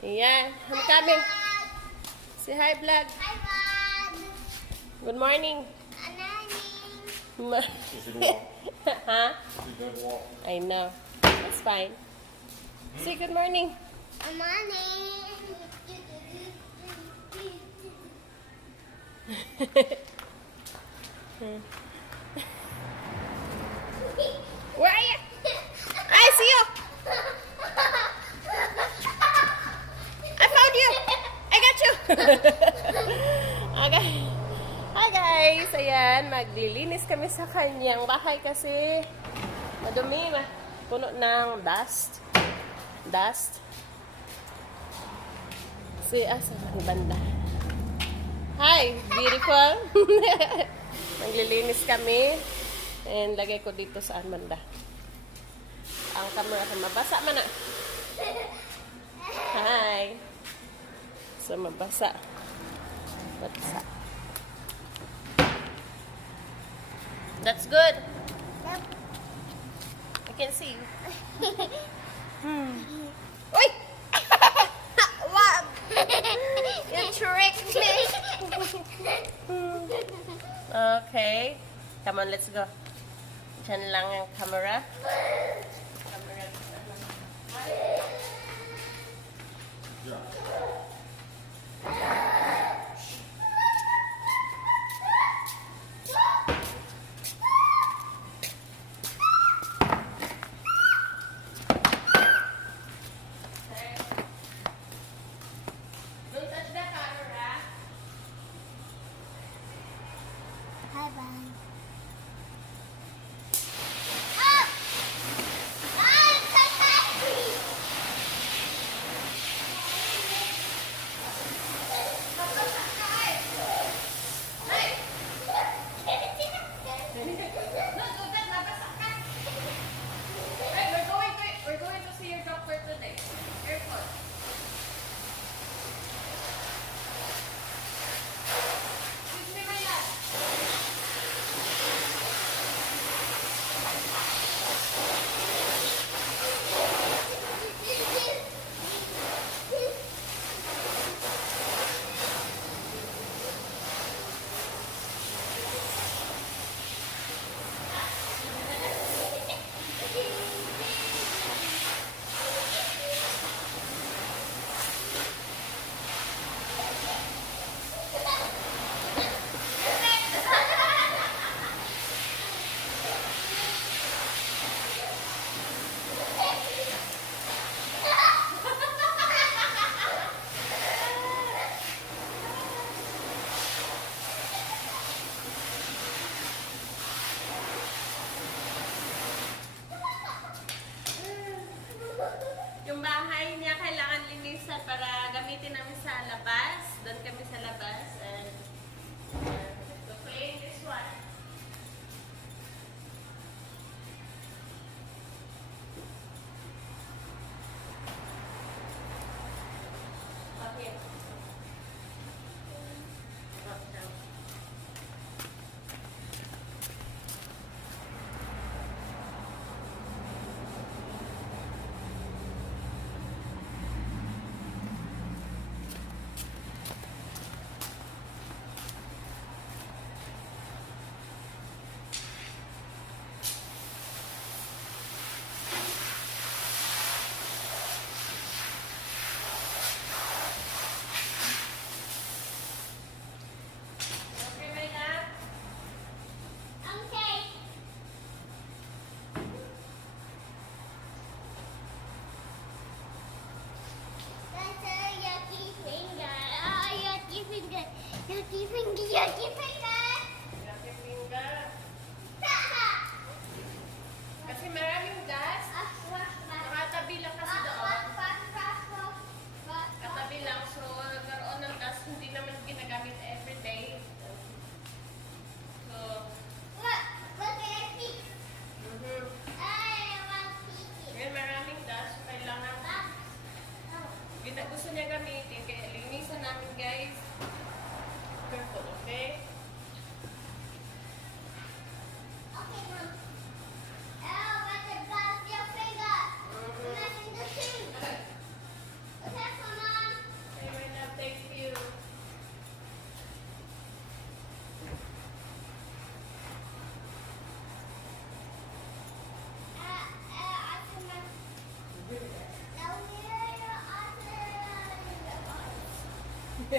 Ayan, I'm coming. Say hi, vlog. Hi, Vlog. Good morning. Anani. Huh? I know. That's fine. Say good morning. Anani. Where are you? I see you. I found you. I got you. Okay. Hi guys. Ayan, maglilinis kami sa kanyang bahay kasi madumi. Puno ng dust. Si asa ang banda. Hi, beautiful. Maglilinis kami. And lagay ko dito sa banda. Ang camera ko mabasa man na. Hi. So mabasa. That's good. I can see you. Uy! What? You tricked me. Okay. Come on, let's go. Diyan lang ang camera. Don't touch the camera. Hi, Vlog. We're going to see your doctor today. Careful. Excuse me, my love. Yung bahay niya kailangan linisan para gamitin namin sa labas. Doon kami sa labas. And to clean this one. Okay. Okay, my love. Okay. That's a yucky finger. Oh, yucky finger. Yucky finger. Yucky finger. Laki finger. Kasi maraming gas. Nakatabi lang kasi doon. Katabi lang. So, nagkaroon ng gas. Hindi naman ginagamit everyday. So, ngayon maraming gas. So, kailangan gusto niya gamitin. Kaya linisan namin, guys. Careful, okay? Your finger. Nothing to see. Careful, Mom. Oh,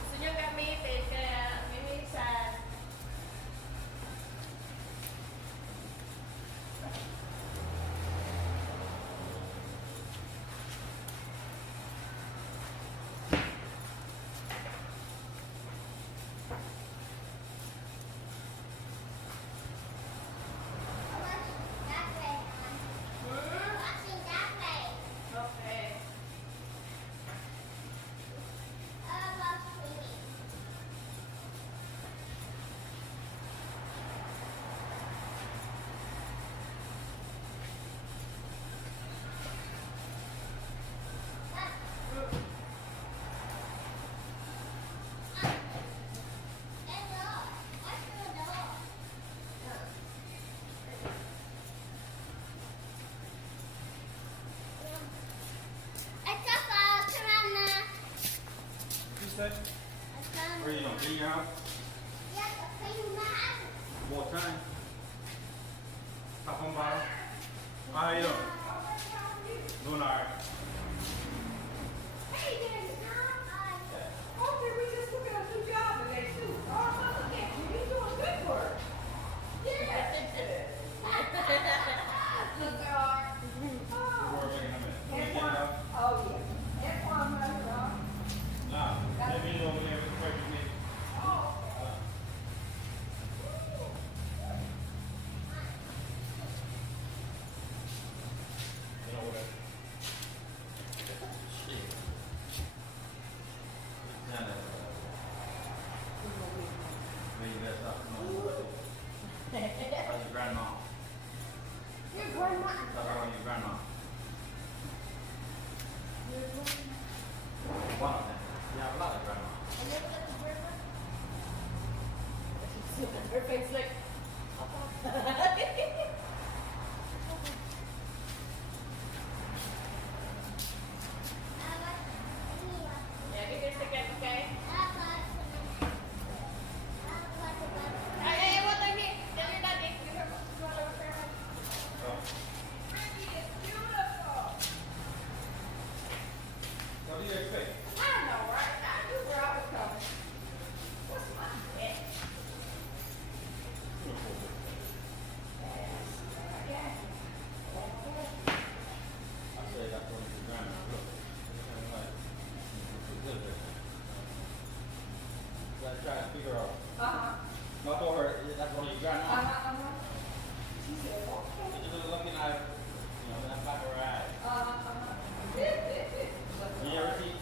Gusto nyo gamitin, kaya minsan. that way, Mom. Watching that way. Okay. About cleaning. You said? Where you gonna clean your house? More time. Top on bottom. How you doing? Doing alright. Okay, we just took a new job today too. Oh, look at you. You're doing good work. Look, We're waiting a minute. Can we get it up? oh yeah. That's why I'm running around. Nah. Maybe over there with the pregnant lady. Oh, You know what? Shit. It's not that maybe that's not How's your grandma? your grandma. Talk about your grandma. One of them. Yeah, a lot of grandma. Her face like. Yeah, give me a second, okay? Ay, what I need? Tell your daddy. Give her So, what do you expect? I know, right? I knew where I was coming. What's my bet? Yeah. I say that's one of your grandma. Look. It's like, it's good there. So I try to figure out. Uh-huh. No, I told her that's one of your grandma. Uh-huh. She said, okay. She's just looking at, you know, that back of her eye. Uh-huh. You ever see?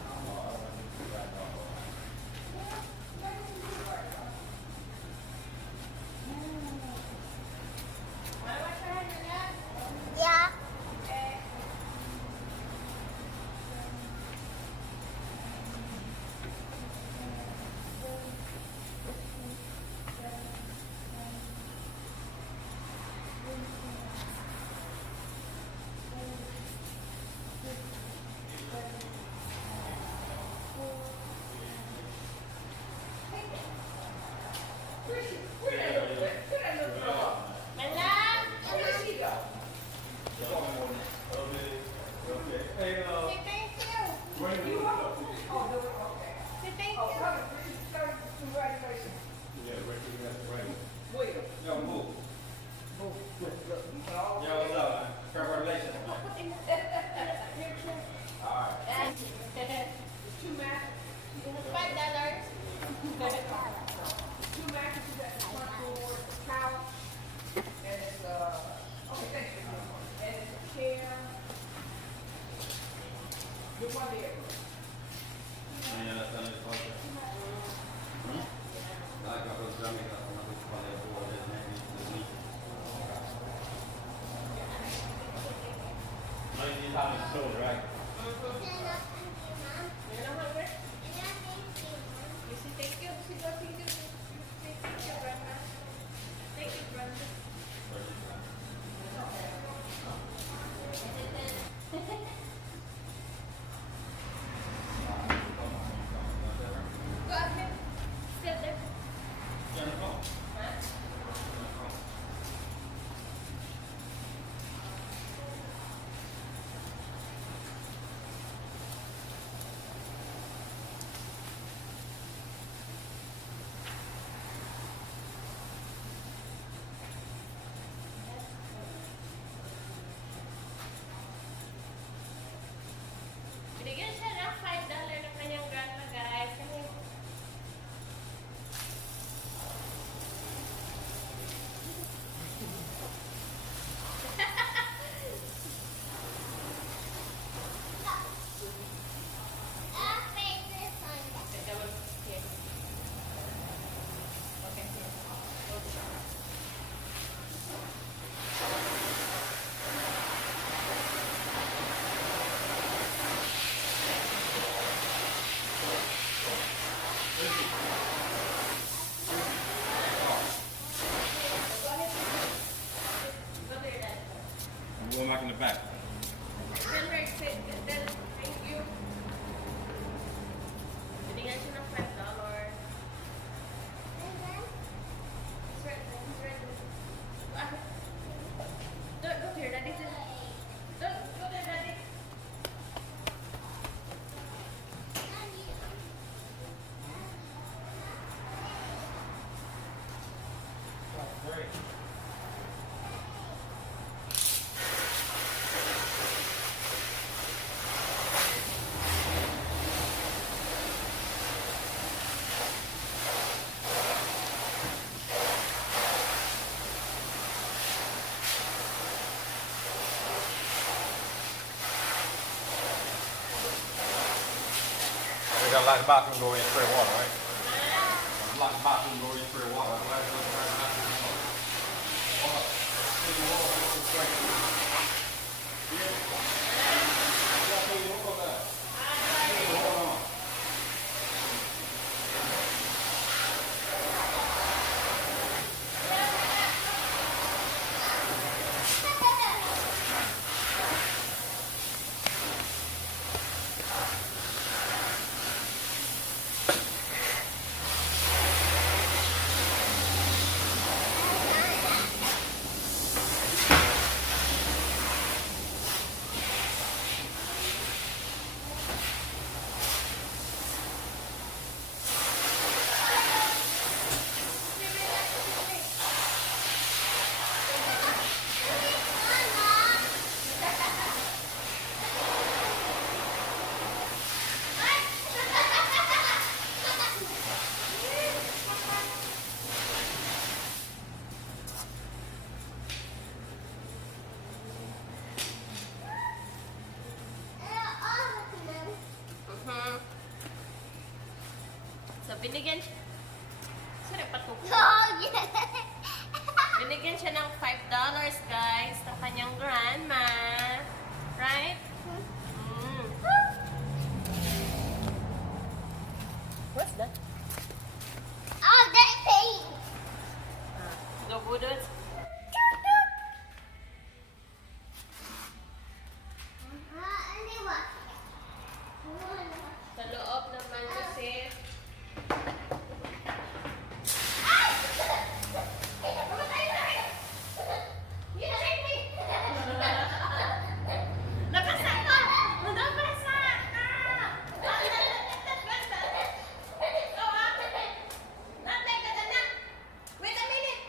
Oh, I don't know. Right off. Wanna wash your hands again? Yeah. Okay. Where that little girl? Malang! Where did she go? Okay. Hey, Say thank you. where do You you are? Oh, no, okay. Say thank Oh, you. congratulations. Yeah, right. Will. Yo, move. Look, look. Oh, Yo, what's up, man? Congratulations. All right. And two mattresses. $5. Two mattresses at the front door, couch, and it's, okay, thank you. And it's a chair. The one there. Mañana están en el coche. Like I was drumming up on the play board and maybe the week. No, you need having shoulder, right? You're not hungry? You say thank you. Say go thank you. Say thank you, Grandma. Thank you, Grandma. Go ahead. Sit there. Yeah, no. Huh? back. Tell her, tell, thank you. Binigyan siya ng $5. And then, It's right there, it's right there. Ah. Go to your daddy. Go to your daddy. Great. We got to lock the bathroom door in spray water, right? Lock the bathroom door in spray water. Mhm. So, binigyan siya. Sorry, patok. oh, yeah. Binigyan siya ng $5, guys, ng kanyang grandma. Right? Mm. What's that? Oh, that's pain. Go budot. Ano ba? Sa loob naman kasi. Nabasa ka! Nabasa ka! Wait a minute!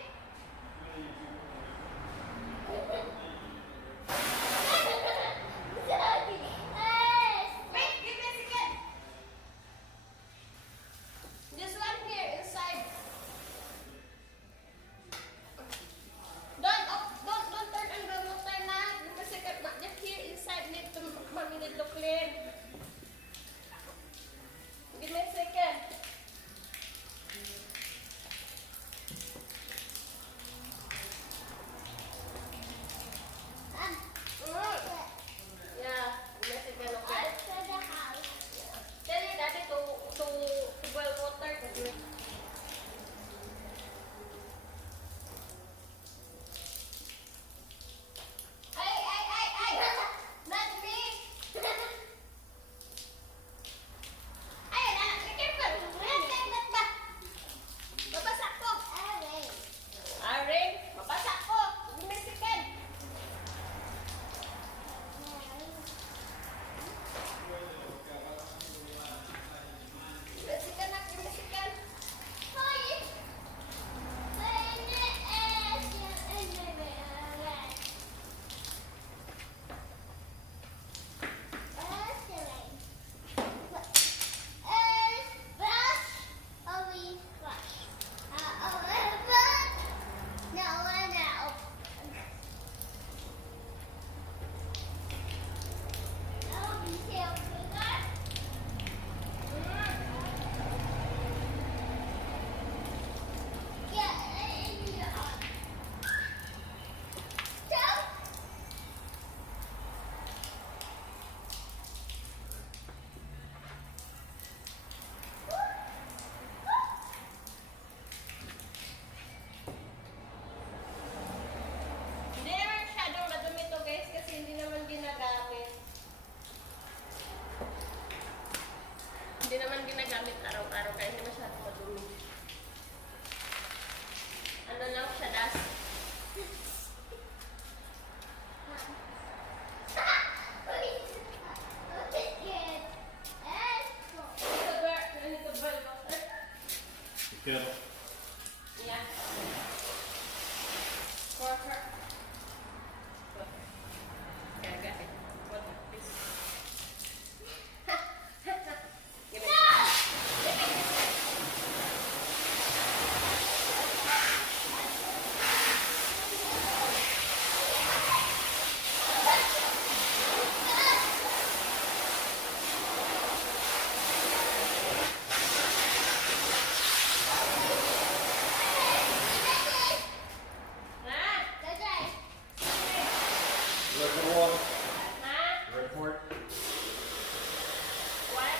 para hindi masyadong madumi. Ano lang siya, dust. Be careful. Yeah. For her. Okay, I got it. What this? Give it. Ha? Ready for the water? Ha? Ready for it? What?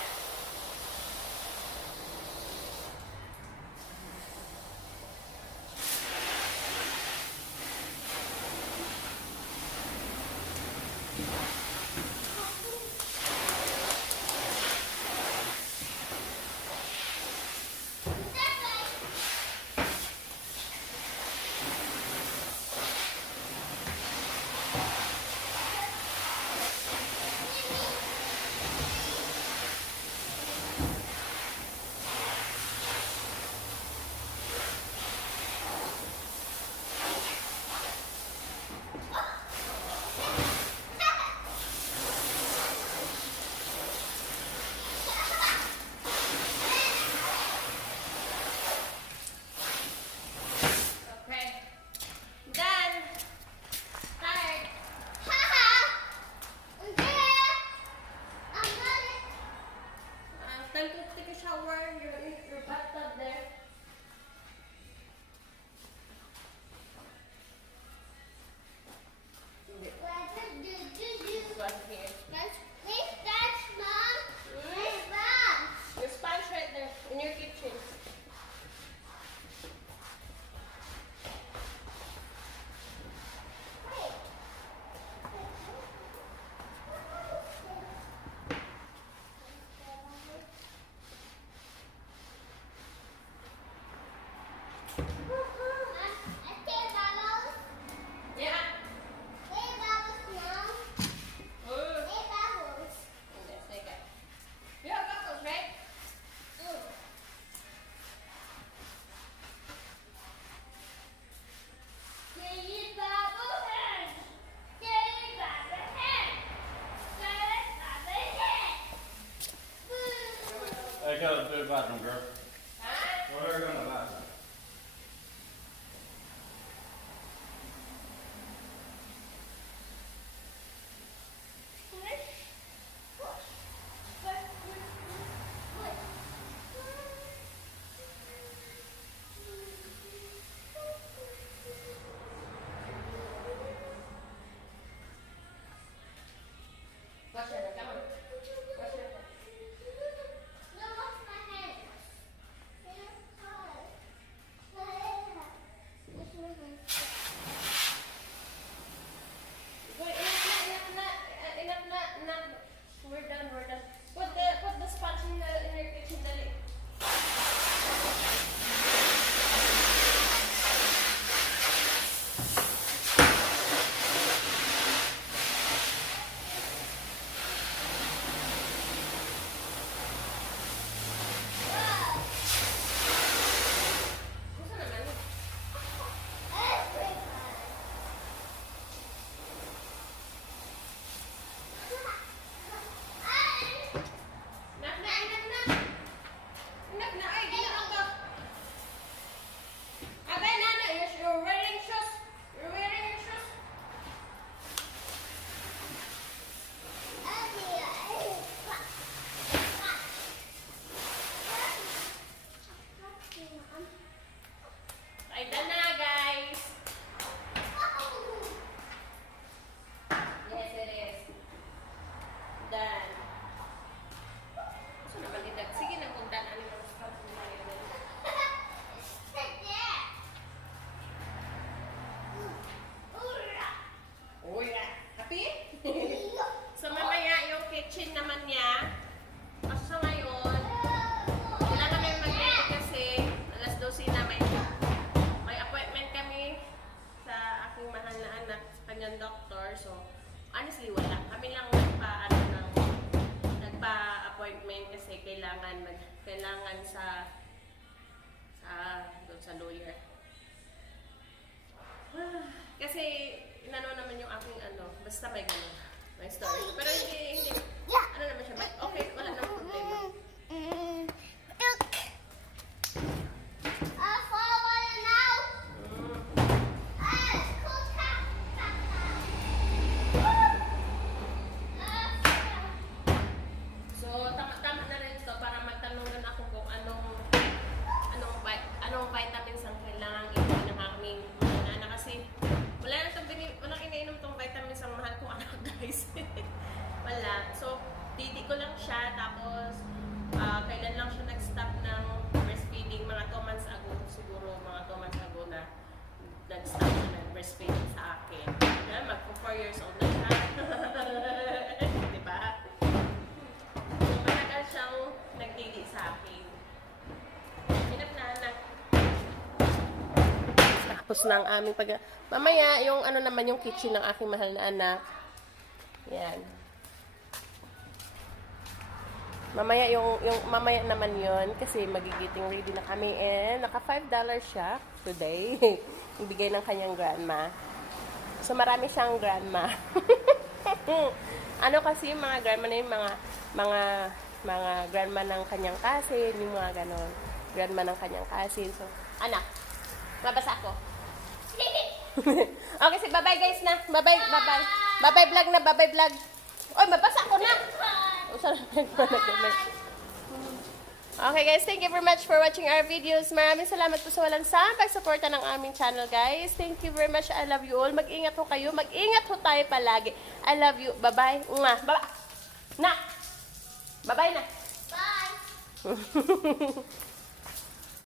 Okay. Done. Tired. Time to take a shower. You're in your bathtub there. This one here. Your sponge right there in your kitchen. Yeah. Yes, take it. You have goggles, right? Hey, go to the bathroom, girl. Huh? Go there, go to the bathroom. Wash your hair, come on. Wash your hair. Kami lang nagpa-appointment kasi kailangan sa doon sa lawyer. Kasi inano naman yung aking basta may gano'n. May story. Pero hindi. Ano naman siya? Okay, wala nang problema. So, tama na rin ito para magtanong na ako kung anong vitamins ang kailangan inumin ng aming mga anak. Kasi walang inainom itong vitamins ang mahal kong anak, guys. Wala. So, didi ko lang siya. Tapos, kailan lang siya nag-stop ng breastfeeding. Mga 2 months ago, siguro mga 2 months ago na nag-stop siya ng breastfeeding sa akin. Mag-4 years old na siya. Diba? So, matagal siyang nagdidi sa akin. Hinap na anak. Tapos ng aming mamaya, yung naman yung kitchen ng aking mahal na anak. Yan. Mamaya naman yon kasi magigiting ready na kami and naka $5 siya today. Ibigay ng kanyang grandma. So marami siyang grandma. Kasi yung mga grandma na yung mga grandma ng kanyang cousin, yung mga ganon. Grandma ng kanyang cousin. So, anak, mabasa ako. Okay, so bye-bye guys na. Bye-bye. Bye-bye vlog na, bye-bye vlog. Oy, mabasa ako na. Okay guys, thank you very much for watching our videos. Maraming salamat po sa walang sawang pagsuporta ng aming channel, guys. Thank you very much. I love you all. Mag-ingat ho kayo. Mag-ingat ho tayo palagi. I love you. Bye-bye. Bye-bye. Na. Bye-bye na. Bye.